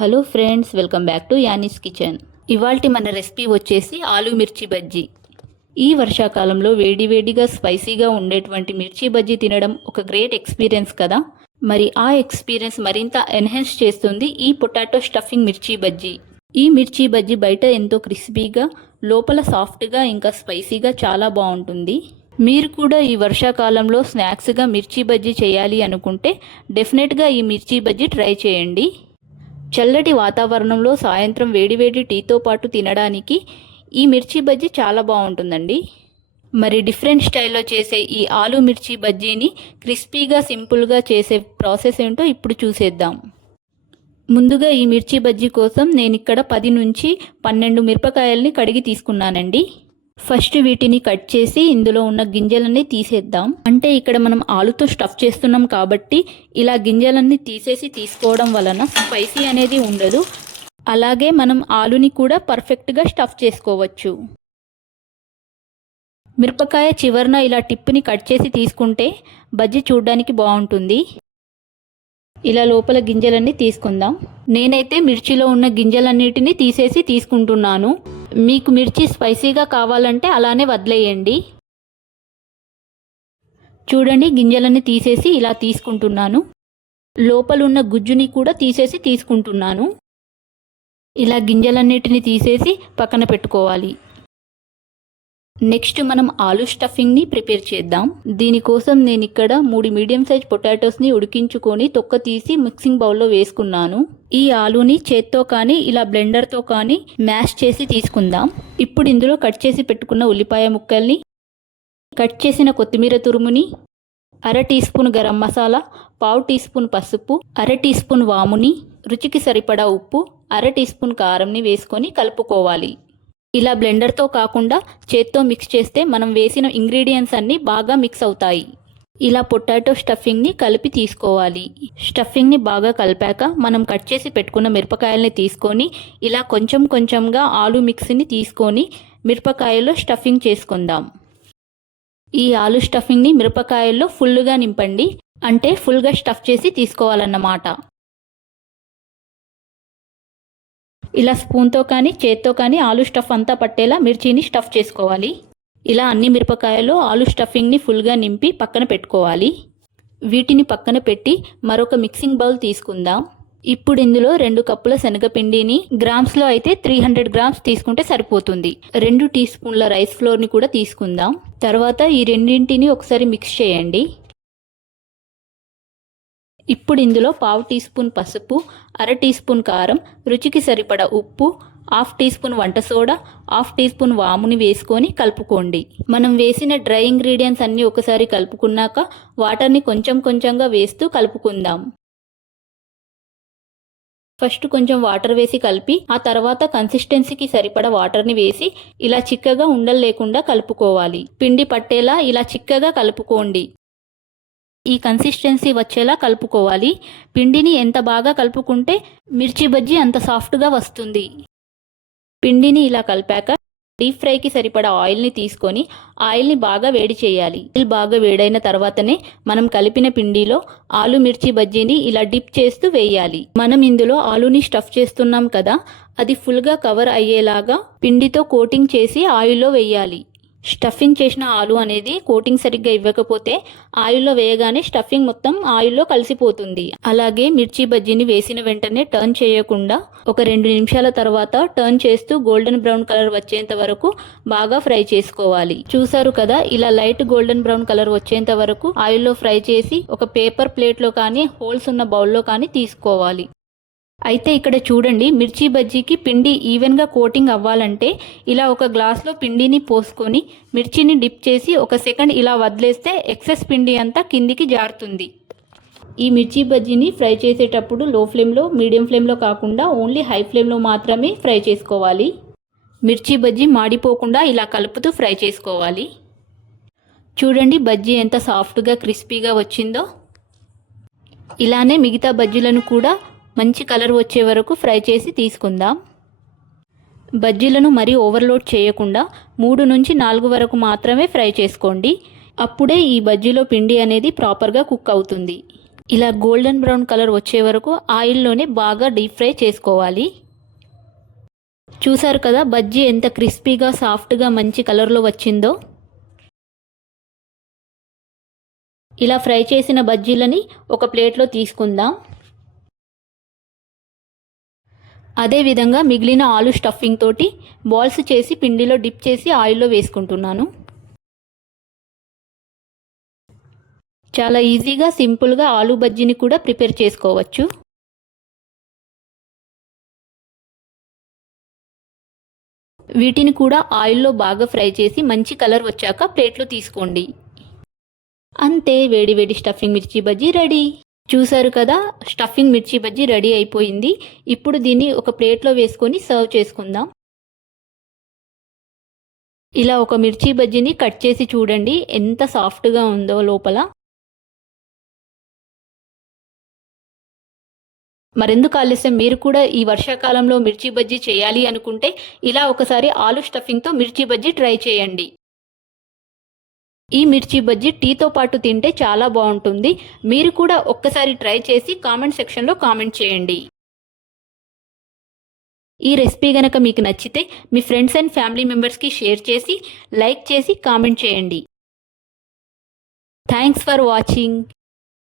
Hello friends, welcome back to Annie's kitchen. ఇవాల్టి మన recipe వచ్చేసి ఆలు మిర్చి బజ్జీ. ఈ వర్షాకాలంలో వేడివేడిగా స్పైసీగా ఉండేటువంటి మిర్చి బజ్జీ తినడం ఒక గ్రేట్ ఎక్స్పీరియన్స్ కదా. మరి ఆ ఎక్స్పీరియన్స్ మరింత ఎన్హాన్స్ చేస్తుంది ఈ పొటాటో స్టఫింగ్ మిర్చి బజ్జీ. ఈ మిర్చి బజ్జీ బయట ఎంతో క్రిస్పీగా, లోపల సాఫ్ట్గా ఇంకా స్పైసీగా చాలా బాగుంటుంది. మీరు కూడా ఈ వర్షాకాలంలో స్నాక్స్గా మిర్చి బజ్జీ చేయాలి అనుకుంటే డెఫినెట్గా ఈ మిర్చి బజ్జీ ట్రై చేయండి. చల్లటి వాతావరణంలో సాయంత్రం వేడివేడి టీతో పాటు తినడానికి ఈ మిర్చి బజ్జీ చాలా బాగుంటుందండి. మరి డిఫరెంట్ స్టైల్లో చేసే ఈ ఆలు మిర్చి బజ్జీని క్రిస్పీగా సింపుల్గా చేసే ప్రాసెస్ ఏంటో ఇప్పుడు చూసేద్దాం. ముందుగా ఈ మిర్చి బజ్జీ కోసం నేను ఇక్కడ 10 నుంచి 12 మిరపకాయల్ని కడిగి తీసుకున్నానండి. ఫస్ట్ వీటిని కట్ చేసి ఇందులో ఉన్న గింజలన్నీ తీసేద్దాం. అంటే ఇక్కడ మనం ఆలుతో స్టఫ్ చేస్తున్నాం కాబట్టి ఇలా గింజలన్నీ తీసేసి తీసుకోవడం వలన స్పైసీ అనేది ఉండదు. అలాగే మనం ఆలుని కూడా పర్ఫెక్ట్గా స్టఫ్ చేసుకోవచ్చు. మిరపకాయ చివరన ఇలా టిప్ని కట్ చేసి తీసుకుంటే బజ్జీ చూడడానికి బాగుంటుంది. ఇలా లోపల గింజలన్నీ తీసుకుందాం. నేనైతే మిర్చిలో ఉన్న గింజలన్నిటిని తీసేసి తీసుకుంటున్నాను. మీకు మిర్చి స్పైసీగా కావాలంటే అలానే వదిలేయండి. చూడండి, గింజలన్నీ తీసేసి ఇలా తీసుకుంటున్నాను. లోపలున్న గుజ్జుని కూడా తీసేసి తీసుకుంటున్నాను. ఇలా గింజలన్నిటిని తీసేసి పక్కన పెట్టుకోవాలి. నెక్స్ట్ మనం ఆలు స్టఫింగ్ని ప్రిపేర్ చేద్దాం. దీనికోసం నేను ఇక్కడ 3 మీడియం సైజ్ పొటాటోస్ని ఉడికించుకొని తొక్క తీసి మిక్సింగ్ బౌల్లో వేసుకున్నాను. ఈ ఆలుని చేత్తో కానీ ఇలా బ్లెండర్తో కానీ మ్యాష్ చేసి తీసుకుందాం. ఇప్పుడు ఇందులో కట్ చేసి పెట్టుకున్న ఉల్లిపాయ ముక్కల్ని, కట్ చేసిన కొత్తిమీర తురుముని, 1/2 teaspoon garam masala, 1/2 teaspoon పసుపు, 1/2 టీ స్పూన్ వాముని, రుచికి సరిపడా ఉప్పు, 1/2 టీ స్పూన్ కారంని వేసుకొని కలుపుకోవాలి. ఇలా బ్లెండర్తో కాకుండా చేత్తో మిక్స్ చేస్తే మనం వేసిన ఇంగ్రీడియంట్స్ అన్నీ బాగా మిక్స్ అవుతాయి. ఇలా పొటాటో స్టఫింగ్ని కలిపి తీసుకోవాలి. స్టఫింగ్ని బాగా కలిపాక మనం కట్ చేసి పెట్టుకున్న మిరపకాయల్ని తీసుకొని ఇలా కొంచెం కొంచెంగా ఆలు మిక్స్ని తీసుకొని మిరపకాయల్లో స్టఫింగ్ చేసుకుందాం. ఈ ఆలు స్టఫింగ్ని మిరపకాయల్లో ఫుల్గా నింపండి. అంటే ఫుల్గా స్టఫ్ చేసి తీసుకోవాలన్నమాట. ఇలా స్పూన్తో కానీ చేత్తో కానీ ఆలు స్టఫ్ అంతా పట్టేలా మిర్చిని స్టఫ్ చేసుకోవాలి. ఇలా అన్ని మిరపకాయలు ఆలు స్టఫింగ్ని ఫుల్గా నింపి పక్కన పెట్టుకోవాలి. వీటిని పక్కన పెట్టి మరొక మిక్సింగ్ బౌల్ తీసుకుందాం. ఇప్పుడు ఇందులో 2 కప్పుల శనగపిండిని, గ్రామ్స్లో అయితే 300 గ్రామ్స్ తీసుకుంటే సరిపోతుంది. 2 టీ స్పూన్ల రైస్ ఫ్లోర్ని కూడా తీసుకుందాం. తర్వాత ఈ రెండింటిని ఒకసారి మిక్స్ చేయండి. ఇప్పుడు ఇందులో 1/2 టీ స్పూన్ పసుపు, 1/2 టీ స్పూన్ కారం, రుచికి సరిపడా ఉప్పు, 1/2 టీ స్పూన్ వంట సోడా, 1/2 టీ స్పూన్ వాముని వేసుకొని కలుపుకోండి. మనం వేసిన డ్రై ఇంగ్రీడియంట్స్ అన్నీ ఒకసారి కలుపుకున్నాక వాటర్ని కొంచెం కొంచెంగా వేస్తూ కలుపుకుందాం. ఫస్ట్ కొంచెం వాటర్ వేసి కలిపి ఆ తర్వాత కన్సిస్టెన్సీకి సరిపడా వాటర్ని వేసి ఇలా చిక్కగా ఉండలు లేకుండా కలుపుకోవాలి. పిండి పట్టేలా ఇలా చిక్కగా కలుపుకోండి. ఈ కన్సిస్టెన్సీ వచ్చేలా కలుపుకోవాలి. పిండిని ఎంత బాగా కలుపుకుంటే మిర్చి బజ్జీ అంత సాఫ్ట్గా వస్తుంది. పిండిని ఇలా కలిపాక డీప్ ఫ్రైకి సరిపడా ఆయిల్ని తీసుకొని ఆయిల్ని బాగా వేడి చేయాలి. ఆయిల్ బాగా వేడైన తర్వాతనే మనం కలిపిన పిండిలో ఆలు మిర్చి బజ్జీని ఇలా డిప్ చేస్తూ వేయాలి. మనం ఇందులో ఆలుని స్టఫ్ చేస్తున్నాం కదా, అది ఫుల్గా కవర్ అయ్యేలాగా పిండితో కోటింగ్ చేసి ఆయిల్లో వేయాలి. స్టఫింగ్ చేసిన ఆలు అనేది కోటింగ్ సరిగ్గా ఇవ్వకపోతే ఆయిల్లో వేయగానే స్టఫింగ్ మొత్తం ఆయిల్లో కలిసిపోతుంది. అలాగే మిర్చి బజ్జీని వేసిన వెంటనే టర్న్ చేయకుండా ఒక 2 నిమిషాల తర్వాత టర్న్ చేస్తూ గోల్డెన్ బ్రౌన్ కలర్ వచ్చేంత వరకు బాగా ఫ్రై చేసుకోవాలి. చూసారు కదా, ఇలా లైట్ గోల్డెన్ బ్రౌన్ కలర్ వచ్చేంత వరకు ఆయిల్లో ఫ్రై చేసి ఒక పేపర్ ప్లేట్లో కానీ హోల్స్ ఉన్న బౌల్లో కానీ తీసుకోవాలి. అయితే ఇక్కడ చూడండి, మిర్చి బజ్జీకి పిండి ఈవెన్గా కోటింగ్ అవ్వాలంటే ఇలా ఒక గ్లాస్లో పిండిని పోసుకొని మిర్చిని డిప్ చేసి 1 సెకండ్ ఇలా వదిలేస్తే ఎక్సెస్ పిండి అంతా కిందికి జారుతుంది. ఈ మిర్చి బజ్జీని ఫ్రై చేసేటప్పుడు లో ఫ్లేమ్లో, మీడియం ఫ్లేమ్లో కాకుండా ఓన్లీ హై ఫ్లేమ్లో మాత్రమే ఫ్రై చేసుకోవాలి. మిర్చి బజ్జీ మాడిపోకుండా ఇలా కలుపుతూ ఫ్రై చేసుకోవాలి. చూడండి, బజ్జీ ఎంత సాఫ్ట్గా క్రిస్పీగా వచ్చిందో. ఇలానే మిగతా బజ్జీలను కూడా మంచి కలర్ వచ్చే వరకు ఫ్రై చేసి తీసుకుందాం. బజ్జీలను మరీ ఓవర్లోడ్ చేయకుండా 3 నుంచి 4 వరకు మాత్రమే ఫ్రై చేసుకోండి. అప్పుడే ఈ బజ్జీలో పిండి అనేది ప్రాపర్గా కుక్ అవుతుంది. ఇలా గోల్డెన్ బ్రౌన్ కలర్ వచ్చే వరకు ఆయిల్లోనే బాగా డీప్ ఫ్రై చేసుకోవాలి. చూసారు కదా బజ్జీ ఎంత క్రిస్పీగా సాఫ్ట్గా మంచి కలర్లో వచ్చిందో. ఇలా ఫ్రై చేసిన బజ్జీలని ఒక ప్లేట్లో తీసుకుందాం. అదేవిధంగా మిగిలిన ఆలు స్టఫింగ్ తోటి బాల్స్ చేసి పిండిలో డిప్ చేసి ఆయిల్లో వేసుకుంటున్నాను. చాలా ఈజీగా సింపుల్గా ఆలు బజ్జీని కూడా ప్రిపేర్ చేసుకోవచ్చు. వీటిని కూడా ఆయిల్లో బాగా ఫ్రై చేసి మంచి కలర్ వచ్చాక ప్లేట్లో తీసుకోండి. అంతే, వేడి వేడి స్టఫింగ్ మిర్చి బజ్జీ రెడీ. చూసారు కదా స్టఫింగ్ మిర్చి బజ్జీ రెడీ అయిపోయింది. ఇప్పుడు దీన్ని ఒక ప్లేట్లో వేసుకొని సర్వ్ చేసుకుందాం. ఇలా ఒక మిర్చి బజ్జీని కట్ చేసి చూడండి ఎంత సాఫ్ట్గా ఉందో లోపల. మరెందుకు ఆలస్యం, మీరు కూడా ఈ వర్షాకాలంలో మిర్చి బజ్జీ చేయాలి అనుకుంటే ఇలా ఒకసారి ఆలు స్టఫింగ్తో మిర్చి బజ్జీ ట్రై చేయండి. ఈ మిర్చి బజ్జీ టీతో పాటు తింటే చాలా బాగుంటుంది. మీరు కూడా ఒక్కసారి ట్రై చేసి కామెంట్ సెక్షన్లో కామెంట్ చేయండి. ఈ రెసిపీ గనక మీకు నచ్చితే మీ ఫ్రెండ్స్ అండ్ ఫ్యామిలీ మెంబర్స్కి షేర్ చేసి లైక్ చేసి కామెంట్ చేయండి. Thanks for watching.